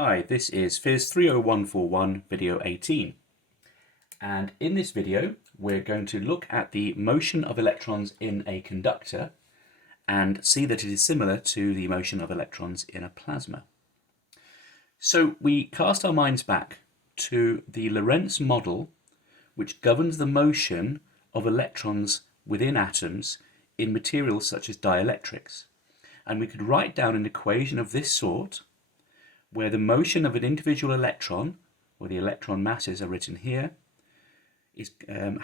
Hi, this is PHYS30141 video 18, and in this video we're going to look at the motion of electrons in a conductor and see that it is similar to the motion of electrons in a plasma. So we cast our minds back to the Lorentz model, which governs the motion of electrons within atoms in materials such as dielectrics, and we could write down an equation of this sort where the motion of an individual electron, or the electron masses are written here,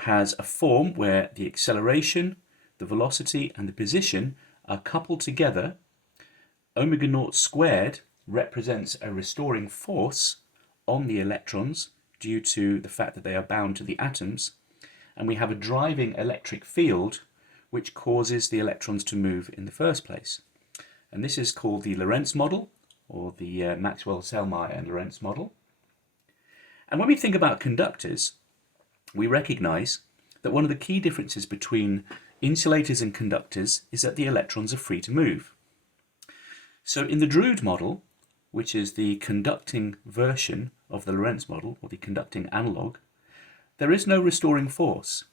has a form where the acceleration, the velocity and the position are coupled together. Omega naught squared represents a restoring force on the electrons due to the fact that they are bound to the atoms, and we have a driving electric field which causes the electrons to move in the first place. And this is called the Lorentz model, or the Maxwell-Selmayr and Lorentz model. And when we think about conductors, we recognize that one of the key differences between insulators and conductors is that the electrons are free to move. So in the Drude model, which is the conducting version of the Lorentz model, or the conducting analog, there is no restoring force.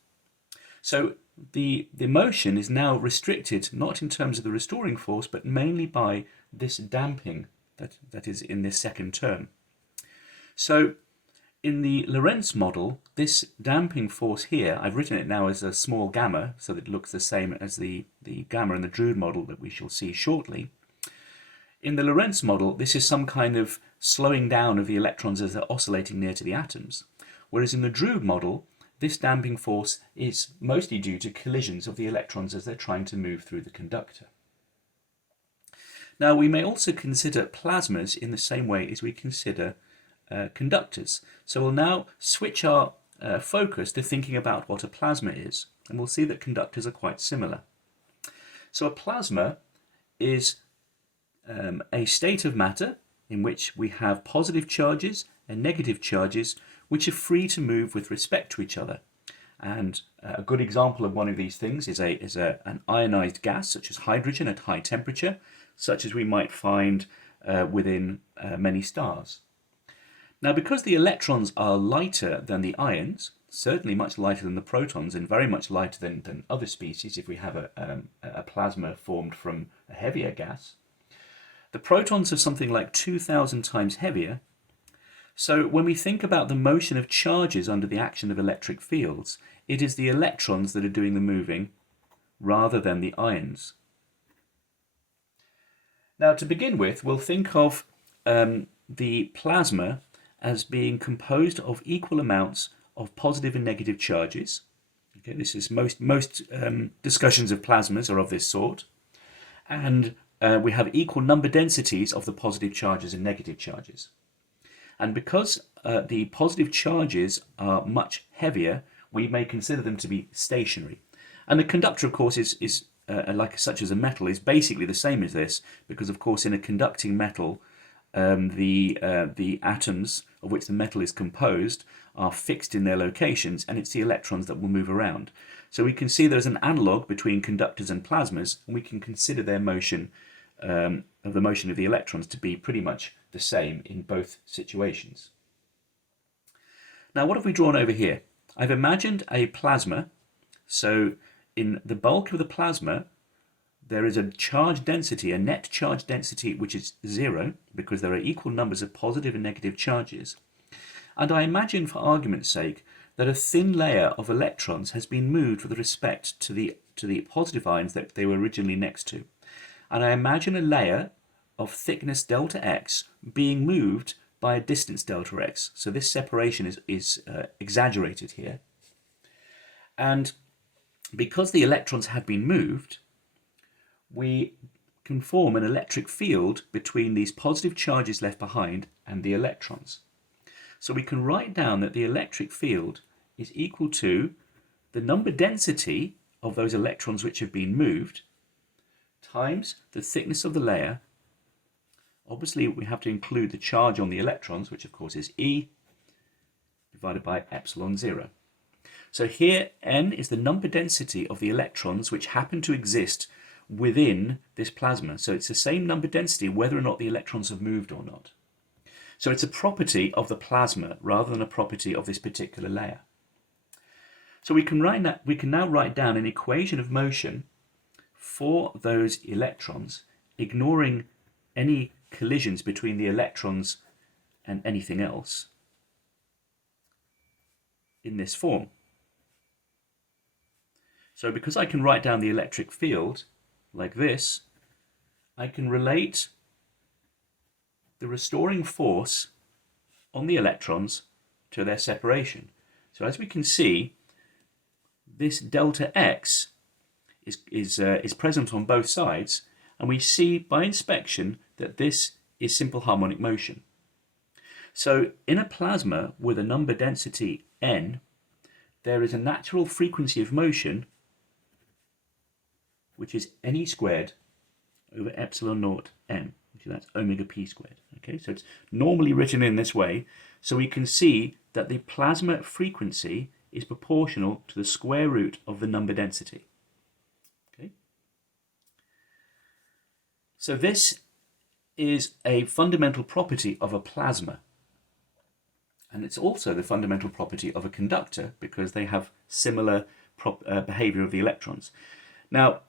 So the motion is now restricted not in terms of the restoring force, but mainly by this damping that is in this second term. So in the Lorentz model, this damping force here, I've written it now as a small gamma so that it looks the same as the gamma in the Drude model that we shall see shortly. In the Lorentz model, this is some kind of slowing down of the electrons as they're oscillating near to the atoms, whereas in the Drude model, this damping force is mostly due to collisions of the electrons as they're trying to move through the conductor. Now, we may also consider plasmas in the same way as we consider conductors. So we'll now switch our focus to thinking about what a plasma is, and we'll see that conductors are quite similar. So a plasma is a state of matter in which we have positive charges and negative charges which are free to move with respect to each other. And a good example of one of these things is an ionized gas, such as hydrogen at high temperature, such as we might find within many stars. Now, because the electrons are lighter than the ions, certainly much lighter than the protons and very much lighter than other species if we have a plasma formed from a heavier gas, the protons are something like 2,000 times heavier. So when we think about the motion of charges under the action of electric fields, it is the electrons that are doing the moving rather than the ions. Now, to begin with, we'll think of the plasma as being composed of equal amounts of positive and negative charges. Okay, this is most discussions of plasmas are of this sort, and we have equal number densities of the positive charges and negative charges. And because the positive charges are much heavier, we may consider them to be stationary. And the conductor, of course, is like such as a metal, is basically the same as this, because of course in a conducting metal, the atoms of which the metal is composed are fixed in their locations, and it's the electrons that will move around. So we can see there's an analog between conductors and plasmas, and we can consider their motion, of the motion of the electrons, to be pretty much the same in both situations. Now, what have we drawn over here? I've imagined a plasma. So in the bulk of the plasma, there is a charge density, a net charge density, which is 0, because there are equal numbers of positive and negative charges. And I imagine, for argument's sake, that a thin layer of electrons has been moved with respect to the positive ions that they were originally next to. And I imagine a layer of thickness delta x being moved by a distance delta x. So this separation is exaggerated here. And because the electrons have been moved, we can form an electric field between these positive charges left behind and the electrons. So we can write down that the electric field is equal to the number density of those electrons which have been moved times the thickness of the layer. Obviously, we have to include the charge on the electrons, which of course is E, divided by epsilon 0. So here, n is the number density of the electrons which happen to exist within this plasma. So it's the same number density whether or not the electrons have moved or not. So it's a property of the plasma rather than a property of this particular layer. So we can now write down an equation of motion for those electrons, ignoring any collisions between the electrons and anything else, in this form. So because I can write down the electric field like this, I can relate the restoring force on the electrons to their separation. So as we can see, this delta x is present on both sides, and we see by inspection that this is simple harmonic motion. So in a plasma with a number density n, there is a natural frequency of motion which is ne squared over epsilon naught m, which is that's omega p squared. Okay, so it's normally written in this way, so we can see that the plasma frequency is proportional to the square root of the number density. Okay, so this is a fundamental property of a plasma, and it's also the fundamental property of a conductor because they have similar behavior of the electrons. Now,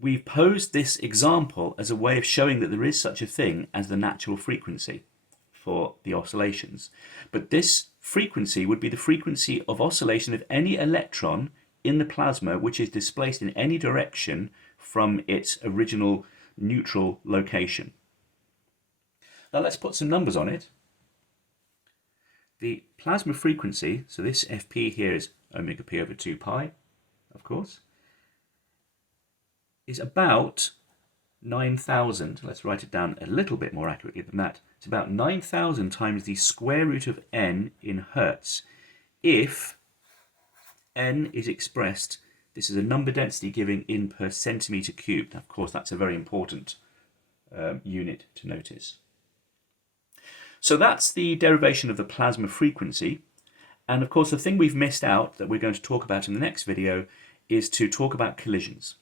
we've posed this example as a way of showing that there is such a thing as the natural frequency for the oscillations. But this frequency would be the frequency of oscillation of any electron in the plasma which is displaced in any direction from its original neutral location. Now let's put some numbers on it. The plasma frequency, so this Fp here is omega p over 2 pi, of course, is about 9,000. Let's write it down a little bit more accurately than that. It's about 9,000 times the square root of n in hertz. If n is expressed, this is a number density given in per centimetre cubed. Of course, that's a very important unit to notice. So that's the derivation of the plasma frequency. And of course, the thing we've missed out that we're going to talk about in the next video is to talk about collisions.